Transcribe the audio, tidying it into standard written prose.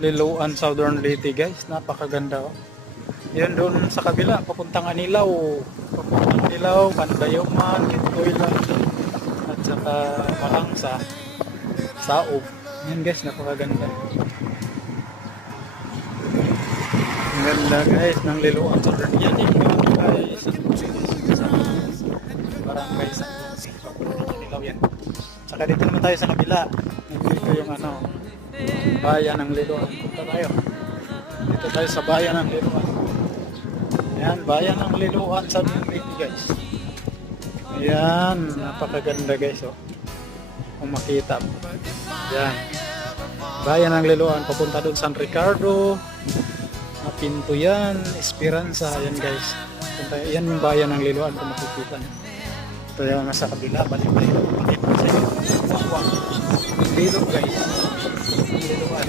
Liloan Southern Leyte guys, napakaganda oh. Yan doon sa kabila, papuntang Anilaw. Papuntang Anilaw, Pandayoman, Gintoylan, at saka Malangsa, Saob. Yan guys, napakaganda. Ang ganda guys ng Liloan Southern. Yan yung barangay San Jose sa barangay San Jose. Papuntang Anilaw yan. Saka dito naman tayo sa kabila. Dito yung bayan ng Liloan. Punta tayo. Dito tayo sa bayan ng Liloan. Ayan, bayan ng Liloan sa Leyte guys. Ayan, napakaganda guys oh. Kung makita mo. Ayan. Bayan ng Liloan, papunta doon San Ricardo. Pinto yan, Esperanza. Ayan guys. Punta, yan yung bayan ng Liloan kung makikita nyo. Ito yung nasa kabila, balik-balik. Pakita sa inyo. Wow. Liloan guys. Liloan.